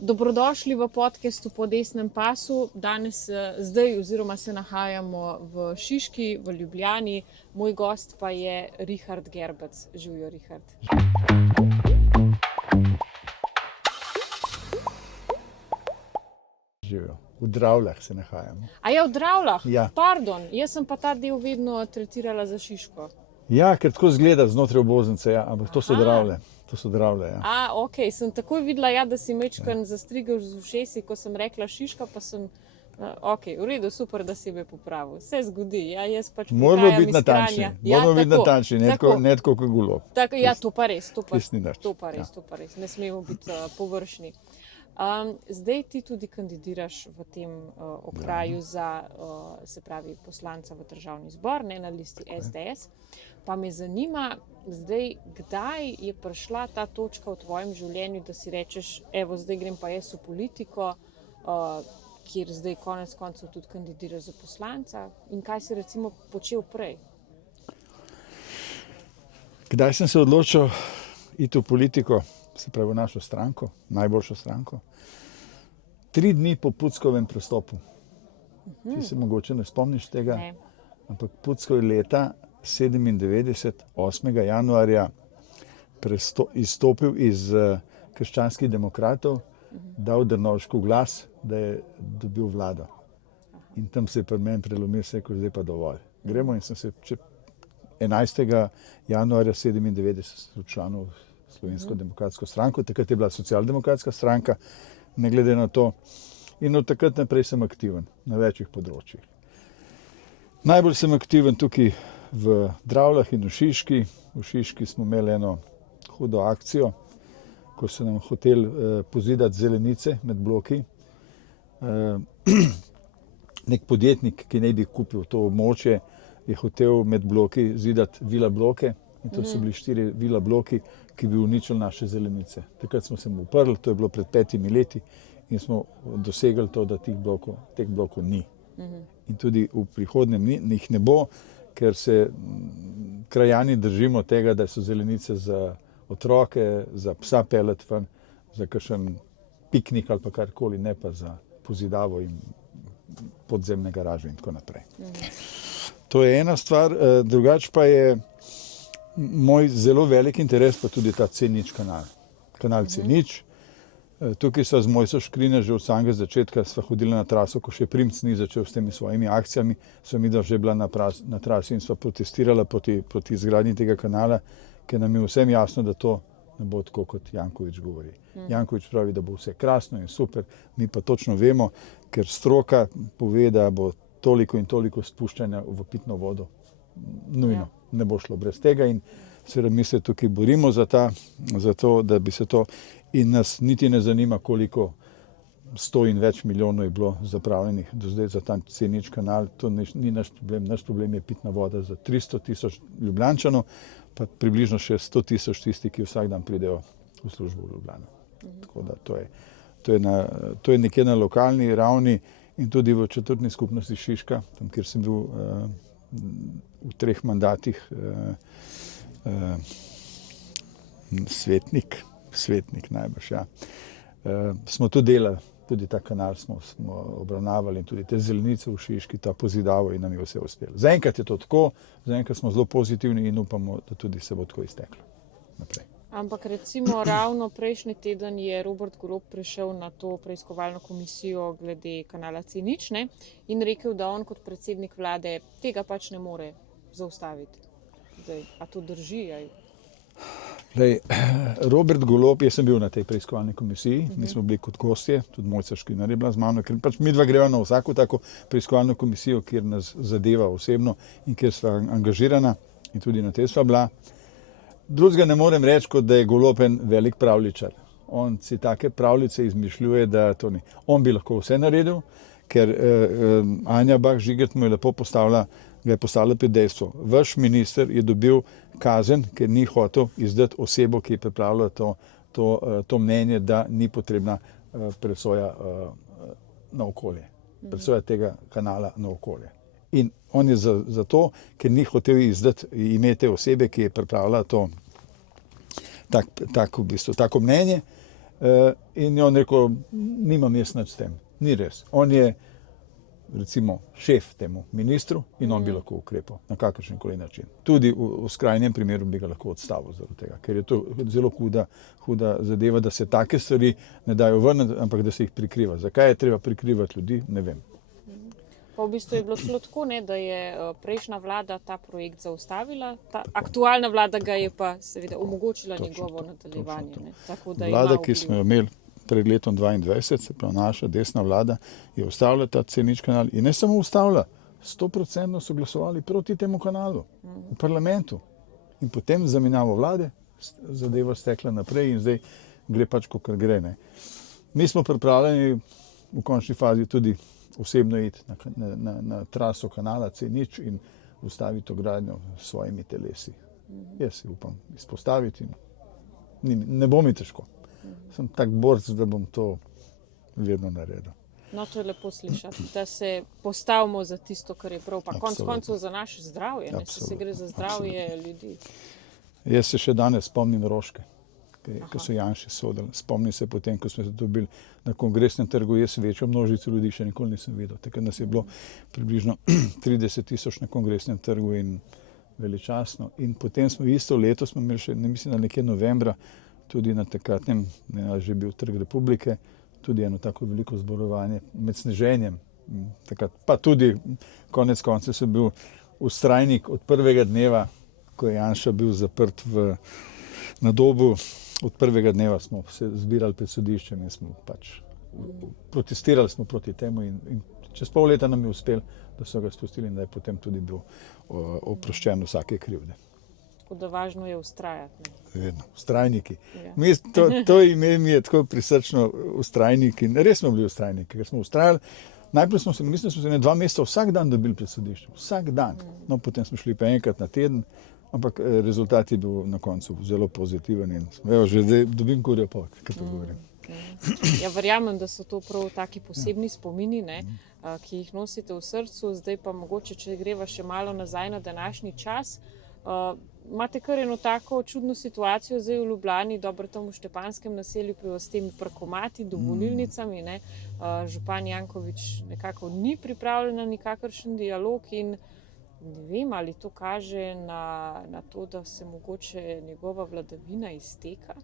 Dobrodošli v podcastu Po desnem pasu. Danes, zdaj oziroma se nahajamo v Šiški, v Ljubljani. Moj gost pa je Richard Gerbec. Živjo, Richard. Živjo. V Dravljah se nahajamo. A je v Dravljah? Ja. Pardon, jaz sem pa ta del vedno tretirala za Šiško. Ja, ker tako zgleda znotraj obvoznice, ja, ampak to so Dravlje. To so Dravlje, ja. Ok, sem takoj videla, da si mečkan zastrigel z ušesi, ko sem rekla Šiška, pa sem... Ok, v redu, super, da si me popravil. Vse zgodi, ja, jaz pač Moramo biti natančni, ne tako kot Golob. Ja, to pa res, to pa res, ne smemo biti površni. Zdaj ti tudi kandidiraš v tem okraju za, se pravi, poslanca v Državni zbor, ne, na listi SDS. Pa me zanima, zdaj, kdaj je prišla ta točka v tvojem življenju, da si rečeš, evo, zdaj grem pa jaz v politiko, kjer zdaj konec koncev tudi kandidiraš za poslanca, in kaj si recimo počel prej? Kdaj sem se odločil iti v politiko, se pravi v našo stranko, najboljšo stranko? 3 dni po Puckovem prestopu. Ti se mogoče ne spomniš tega, Ne. ampak Puckov je leta 97, 8. januarja izstopil iz krščanskih demokratov, dal Drnovšku glas, da je dobil vlado. In tam se je pri meni prelomil, se je rekel, zdaj pa dovolj. Gremo, in sem se 11. januarja 97 včlanil v Slovensko demokratsko stranko, takrat je bila socialdemokratska stranka, ne glede na to. In od takrat naprej sem aktiven na večjih področjih. Najbolj sem aktiven tukaj v Dravljah in v Šiški. V Šiški smo imeli eno hudo akcijo, ko so nam hoteli pozidati zelenice med bloki. Nek podjetnik, ki naj bi kupil to območje, je hotel med bloki zidati vila bloke. In to so bili 4 vila bloki, ki bi uničili naše zelenice. Takrat smo se mu uprli, to je bilo pred 5 leti, in smo dosegli to, da teh blokov ni. In tudi v prihodnjem jih ne bo, ker se krajani držimo tega, da so zelenice za otroke, za psa peljati ven, za kakšen piknik ali pa karkoli, ne pa za pozidavo in podzemne garaže in tako naprej. To je ena stvar, drugače pa je moj zelo velik interes pa tudi ta C0 kanal. Kanal C0. Tukaj sva z Mojco Škrinjar že od samega začetka sva hodila na traso, ko še Primc ni začel s temi svojimi akcijami, sva midva že bila na trasi in sva protestirala proti izgradnji tega kanala, ker nam je vsem jasno, da to ne bo tako, kot Janković govori. Janković pravi, da bo vse krasno in super, mi pa točno vemo, ker stroka pove, da bo toliko in toliko spuščanja v pitno vodo nujno. Ne bo šlo brez tega in seveda mi se tukaj borimo za to, da bi se to, in nas niti ne zanima, koliko 100 in več milijonov je bilo zapravljenih do zdaj za ta C0 kanal. To ni naš problem. Naš problem je pitna voda za 300 000 Ljubljančanov, pa približno še 100 000 tisti, ki vsak dan pridejo v službo v Ljubljano. Tako da to je nekje na lokalni ravni in tudi v četrtni skupnosti Šiška, tam, kjer sem bil v 3 mandatih svetnik najbrž, ja. Smo to delali, tudi ta kanal smo obravnavali in tudi te zelenice v Šiški, ta pozidavo, in nam je vse uspelo. Zaenkrat je to tako, zaenkrat smo zelo pozitivni in upamo, da tudi se bo tako izteklo naprej. Ampak recimo ravno prejšnji teden je Robert Golob prišel na to preiskovalno komisijo glede kanala C0, ne, in rekel, da on kot predsednik vlade tega pač ne more zaustaviti. Zdaj, a to drži? Robert Golob, jaz sem bil na tej preiskovalni komisiji, mi smo bili kot gostje, tudi Mojca Škrinjar je bila z mano, ker pač midva greva na vsako tako preiskovalno komisijo, kjer nas zadeva osebno in kjer sva angažirana, in tudi na tej sva bila. Drugega ne morem reči, kot da je Golob en velik pravljičar. On si take pravljice izmišljuje, da to ni. On bi lahko vse naredil, ker Anja Bah Žigert mu je lepo postavila pred dejstvo. Vaš minister je dobil kazen, ker ni hotel izdati osebo, ki je pripravila to mnenje, da ni potrebna presoja na okolje. Presoja tega kanala na okolje. In on je za to, ker ni hotel izdati ime te osebe, ki je pripravila tako mnenje, In je on rekel, nimam jaz nič s tem. Ni res. On je recimo šef temu ministru in on bi lahko ukrepal na kakršen koli način. Tudi v skrajnem primeru bi ga lahko odstavil zaradi tega, ker je to zelo huda zadeva, da se take stvari ne dajo vrniti, ampak da se jih prikriva. Zakaj je treba prikrivati ljudi, ne vem. Pa v bistvu je bilo celo tako, ne, da je prejšnja vlada ta projekt zaustavila, ta aktualna vlada ga je pa seveda omogočila njegovo nadaljevanje. Ne, tako da vlada, ki smo jo imeli pred letom 2022, se pravi naša desna vlada, je ustavila ta C0 kanal in ne samo ustavila, 100% so glasovali proti temu kanalu v parlamentu. In potem zamenjavo vlade, zadeva stekla naprej in zdaj gre pač, kakor gre. Ne. Mi smo pripravljeni v končni fazi tudi osebno iti na traso kanala C0 in ustaviti to gradnjo s svojimi telesi. Jaz si upam izpostaviti in ne bo mi težko. Sem tak borc, da bom to vedno naredil. No, to je lepo slišati, da se postavimo za tisto, kar je prav, pa konec koncev za naše zdravje, ne, se gre za zdravje ljudi. Jaz se še danes spomnim Roške, ko so Janši sodili. Spomnim se potem, ko smo se dobili na Kongresnem trgu, jaz večjo množico ljudi še nikoli nisem videl. Takrat nas je bilo približno 30.000 na Kongresnem trgu in veličastno. In potem smo isto leto, smo imeli še, ne mislim, da nekje novembra, tudi na takratnem, že bil Trg Republike, tudi eno tako veliko zborovanje med sneženjem. Takrat, pa tudi konec koncev sem bil vztrajnik od prvega dneva, ko je Janša bil zaprt na Dobu. Od prvega dneva smo se zbirali pred sodiščem in smo pač protestirali smo proti temu in čez pol leta nam je uspelo, da so ga spustili in da je potem tudi bil oproščen vsake krivde. Tako da važno je vztrajati. Vedno, vztrajniki. Ja. To ime mi je tako prisrčno, vztrajniki. Res smo bili vztrajniki, ker smo vztrajali. Najprej smo se, mislim, da smo se 2 meseca vsak dan dobili pred sodiščem. Vsak dan. No, potem smo šli pa enkrat na teden, ampak rezultat je bil na koncu zelo pozitiven in evo, že zdaj dobim kurjo pot, kaj to govorim. Ja, verjamem, da so to prav taki posebni spomini, ne, ki jih nosite v srcu. Zdaj pa mogoče, če greva še malo nazaj na današnji čas, imate kar eno tako čudno situacijo zdaj v Ljubljani, dobro tam v Štepanskem naselju, s temi parkomati, dovolilnicami. Ne. Župan Janković nekako ni pripravljen na nikakršen dialog in ne vem, ali to kaže na to, da se mogoče njegova vladavina izteka.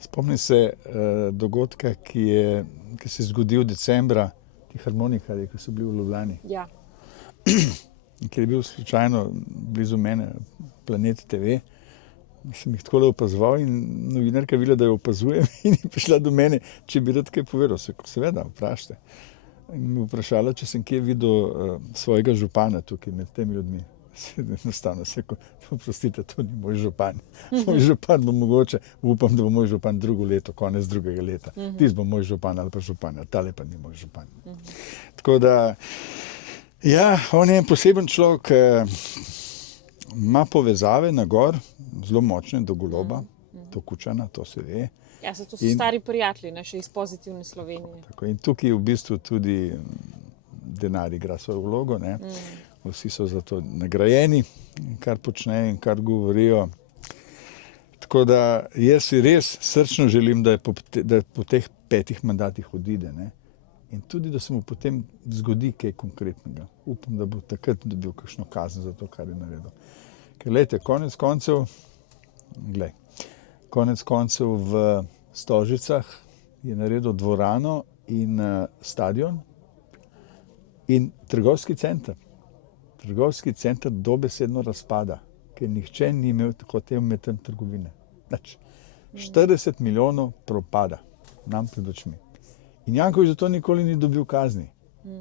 Spomnim se dogodka, ki se je zgodil decembra, ti harmonikarji, ki so bili v Ljubljani. Ja. Ker je bil slučajno blizu mene Planet TV, sem jih takole opazoval in novinarka videla, da jo opazujem in je prišla do mene, če bi rad kaj povedal. Seveda, vprašajte. In me vprašala, če sem kje videl svojega župana tukaj med temi ljudmi. Enostavno se rekel, oprostite, to ni moj župan. Moj župan bo mogoče, upam, da bo moj župan drugo leto, konec drugega leta. Tisti bo moj župan ali pa županja, tale pa ni moj župan. Tako da, ja, on je en poseben človek, ima povezave na gor, zelo močne do Goloba, do Kučana, to se ve. Ja, to so stari prijatelji, ne, še iz pozitivne Slovenije. Tako, in tukaj v bistvu tudi denar igra svojo vlogo, ne. Vsi so za to nagrajeni, kar počnejo in kar govorijo. Tako da jaz si res srčno želim, da po teh 5 mandatih odide. Ne? In tudi, da se mu potem zgodi kaj konkretnega. Upam, da bo takrat dobil kakšno kazen za to, kar je naredil. Ker glejte, konec koncev v Stožicah je naredil dvorano in stadion in trgovski center. Trgovski center dobesedno razpada, ker nihče ni imel hotel med tem trgovine. 40 milijonov propada nam pred očmi. In Janković za to nikoli ni dobil kazni.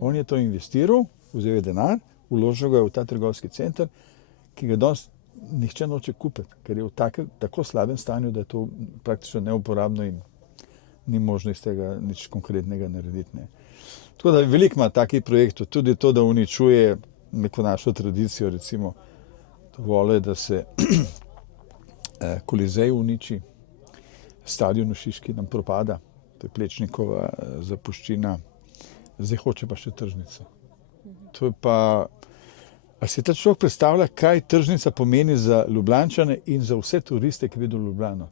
On je to investiral, vzel je denar, vložil ga v ta trgovski center, ki ga danes nihče noče kupiti, ker je v tako slabem stanju, da je to praktično neuporabno in ni možno iz tega nič konkretnega narediti. Ne. Tako da veliko ima takih projektov, tudi to, da uničuje neko našo tradicijo, recimo, dovolj je, da se Kolizej uniči, stadion v Šiški nam propada, to je Plečnikova zapuščina, zdaj hoče pa še tržnico. To je pa A si ta človek predstavlja, kaj tržnica pomeni za Ljubljančane in za vse turiste, ki vidijo Ljubljano?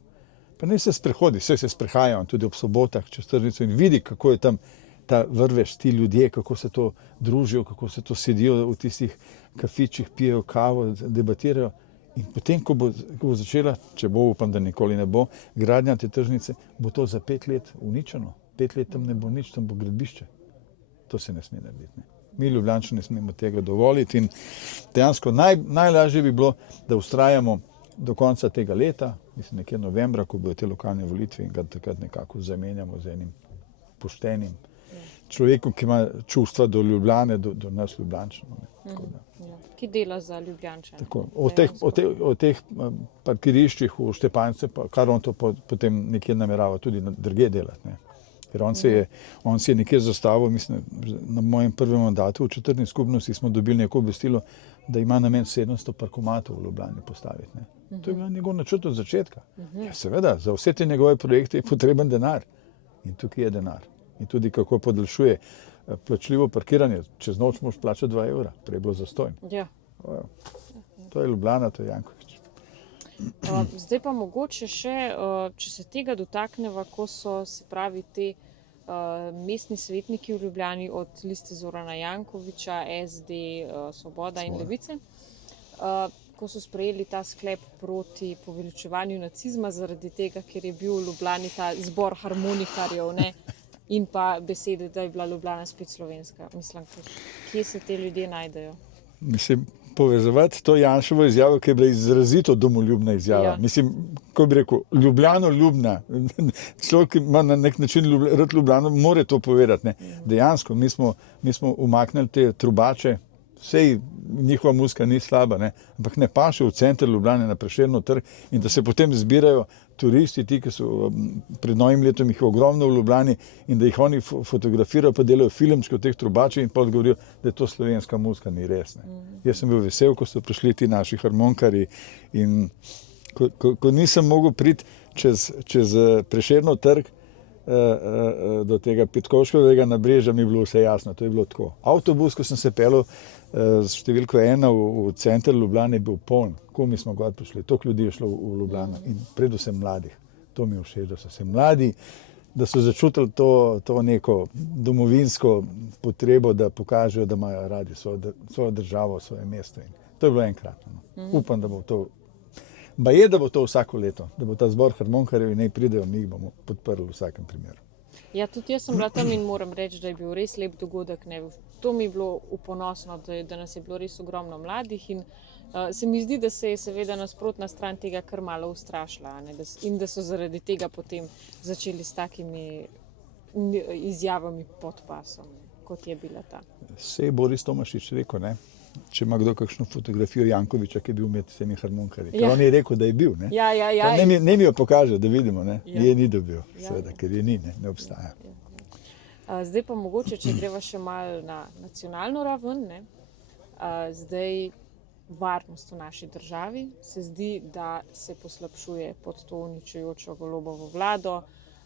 Pa ne se sprehodi, vse se sprehajajo tudi ob sobotah čez tržnico in vidi, kako je tam ta vrvež, ti ljudje, kako se to družijo, kako se to sedijo v tistih kafičih, pijejo kavo, debatirajo. In potem, ko bo začela, če bo, upam, da nikoli ne bo, gradnja te tržnice, bo to za 5 let uničeno. 5 let tam ne bo nič, tam bo gradbišče. To se ne sme narediti. Ne. Mi Ljubljančani ne smemo tega dovoliti in dejansko najlažje bi bilo, da vztrajamo do konca tega leta, mislim nekje novembra, ko bodo te lokalne volitve in ga takrat nekako zamenjamo z enim poštenim človekom, ki ima čustva do Ljubljane, do nas Ljubljančanov. Ki dela za Ljubljančane. O teh parkiriščih v Štepanice, kar on to potem nekje namerava tudi drugje delati. Ne. Ker on se je nekje zastavil, mislim, na mojem prvem mandatu v četrtni skupnosti smo dobili neko obvestilo, da ima namen 700 parkomatov v Ljubljani postaviti. Ne. To je bil njegov načrt od začetka. Ja, seveda, za vse te njegove projekte je potreben denar. In tukaj je denar. In tudi kako podaljšuje plačljivo parkiranje. Čez noč moraš plačati 2 evra, prej je bilo zastonj. Ja. To je Ljubljana, to je Janković. Zdaj pa mogoče še, če se tega dotakneva, ko so se pravi te mestni svetniki v Ljubljani od liste Zorana Jankovića, SD, Svoboda in Levice, ko so sprejeli ta sklep proti poveličevanju nacizma zaradi tega, ker je bil v Ljubljani ta zbor harmonikarjev, ne, in pa besede, da je bila Ljubljana spet slovenska. Mislim, kje se te ljudje najdejo? Mislim, povezovati to Janševo izjavo, ki je bila izrazito domoljubna izjava. Ja. Mislim, ko bi rekel, Ljubljano ljubna. Človek, ki ima na nek način rad Ljubljano, more to povedati. Ne. Dejansko, mi smo umaknili te trubače, sej njihova muzika ni slaba, ne, ampak ne paše v center Ljubljane na Prešernov trg in da se potem zbirajo turisti, ti, ki so pred novim letom jih ogromno v Ljubljani in da jih oni fotografirajo, pa delajo filmčke od teh trubačev in pa odgovorijo, da je to slovenska muzika, ni res. Ne. Jaz sem bil vesel, ko so prišli ti naši harmonikari in ko nisem mogel priti čez Prešernov trg do tega Petkovškovega nabrežja, mi je bilo vse jasno, to je bilo tako. Avtobus, ko sem se peljal z številko 1 v center Ljubljane, je bil poln. Ko mi smo gor prišli, toliko ljudi je šlo v Ljubljano in predvsem mladih. To mi je všeč, da so se mladi, da so začutili to neko domovinsko potrebo, da pokažejo, da imajo radi svojo državo, svoje mesto. In to je bilo enkratno. Upam, da bo to, da bo to vsako leto, da bo ta zbor harmonikarjev in naj pridejo, mi jih bomo podprli v vsakem primeru. Ja, tudi jaz sem bila tam in moram reči, da je bil res lep dogodek. Ne. To mi je bilo uponosno, da nas je bilo res ogromno mladih in se mi zdi, da se je seveda nasprotna stran tega kar malo ustrašila, ne, in da so zaradi tega potem začeli s takimi izjavami pod pasom, kot je bila ta. Se je Boris Tomašič rekel, ne? Če ima kdo kakšno fotografijo Jankovića, ki je bil med temi harmonikarji. Ker on je rekel, da je bil. Ne, ne mi jo pokaže, da vidimo. Ne? Je ni dobil, seveda, ker je ni, ne obstaja. Zdaj pa mogoče, če greva še malo na nacionalno raven, ne? Zdaj varnost v naši državi se zdi, da se poslabšuje pod to uničujočo Golobovo vlado.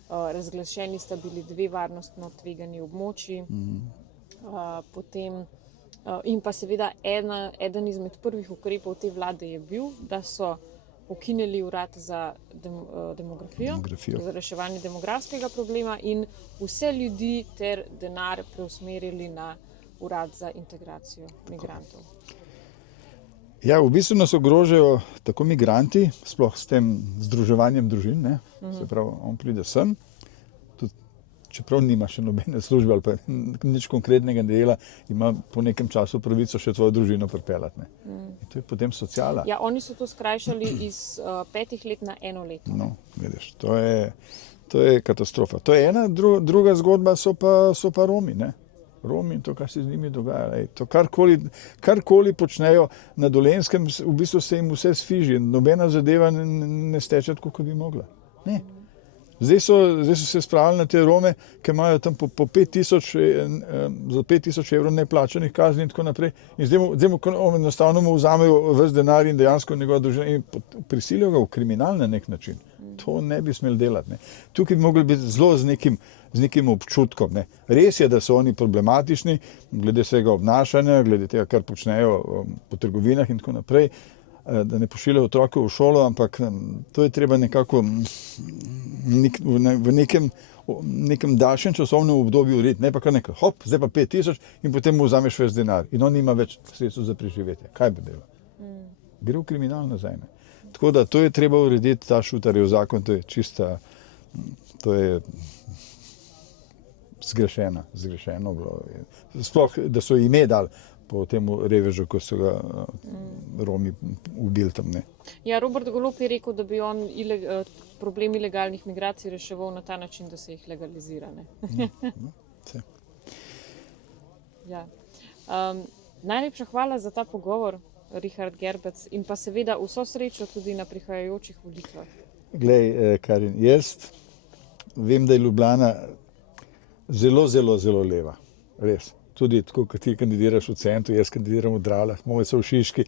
Razglašeni sta bili 2 varnostno tvegani območji. Potem in pa seveda eden izmed prvih ukrepov te vlade je bil, da so ukinili urad za demografijo, za reševanje demografskega problema in vse ljudi ter denar preusmerili na urad za integracijo migrantov. Ja, v bistvu nas ogrožajo tako migranti, sploh s tem združevanjem družin, ne? Se pravi, on pride sem, čeprav nima še nobene službe ali pa nič konkretnega dela, ima po nekem času pravico še tvojo družino pripeljati. In to je potem sociala. Ja, oni so to skrajšali iz 5 let na 1 leto. No, vidiš, to je katastrofa. To je ena, druga zgodba so pa Romi, ne? Romi in to, kar se z njimi dogaja. To karkoli počnejo na Dolenjskem, v bistvu se jim vse sfiži. Nobena zadeva ne steče tako, kot bi mogla. Ne. Zdaj so se spravili na te Rome, ki imajo tam po 5 tisoč evrov neplačanih kazni in tako naprej. In zdaj enostavno mu vzamejo ves denar in dejansko njegova družina in prisilijo ga v kriminal na nek način. To ne bi smeli delati. Ne. Tukaj bi mogli biti zelo z nekim občutkom. Ne. Res je, da so oni problematični, glede vsega obnašanja, glede tega, kar počnejo po trgovinah in tako naprej, da ne pošiljajo otroke v šolo, ampak to je treba nekako v nekem daljšem časovnem obdobju urediti. Ne pa kar nekaj, hop, zdaj pa 5000 in potem mu vzameš ves denar. In on nima več sredstev za preživetje. Kaj bi delal? Gre v kriminal nazaj. Ne. Tako da to je treba urediti, ta Šutarjev zakon, to je čista, to je zgrešeno bilo. Sploh, da so ime dali po temu revežu, ko so ga Romi ubili tam. Ne. Ja, Robert Golob je rekel, da bi on problem ilegalnih migracij reševal na ta način, da se jih legalizira. Ne? Ja. Najlepša hvala za ta pogovor, Richard Gerbec, in pa seveda vso srečo tudi na prihajajočih volitvah. Glej, Karin, jaz vem, da je Ljubljana zelo, zelo, zelo leva. Res. Tudi tako, kot ti kandidiraš v centru, jaz kandidiram v Dravljah, moj so v Šiški.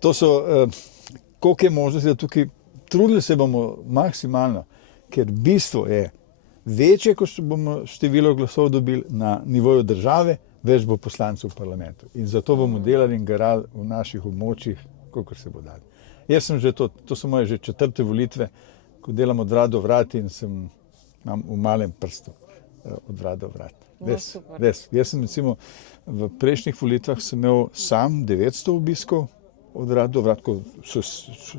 To so, koliko je možnosti, da tukaj trudili se bomo maksimalno, ker bistvo je večje, ko bomo število glasov dobili na nivoju države, več bo poslancev v parlamentu. In zato bomo delali in garali v naših območjih, kolikor se bo dali. Jaz sem že to so moje že 4. volitve, ko delam od vrat do vrat in imam v malem prstu od vrat do vrat. Res. Jaz sem recimo v prejšnjih volitvah sem imel sam 900 obiskov od vrat do vrat, ko se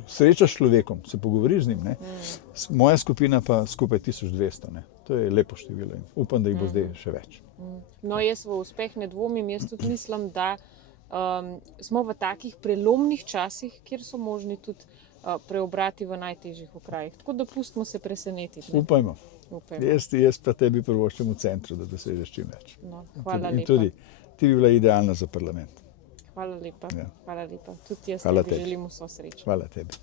srečaš s človekom, se pogovoriš z njim. Ne? Moja skupina pa skupaj 1200. Ne? To je lepo število in upam, da jih bo zdaj še več. No, jaz v uspeh ne dvomim, jaz tudi mislim, da smo v takih prelomnih časih, kjer so možni tudi preobrati v najtežjih okrajih. Tako da pustimo se presenetiti. Ne? Upajmo. Jaz pa tebi privoščim v centru, da dosežeš čim več. No, hvala lepa. In tudi ti bi bila idealna za parlament. Hvala lepa. Ja. Hvala lepa. Tudi jaz tebi želim vso srečo. Hvala tebi.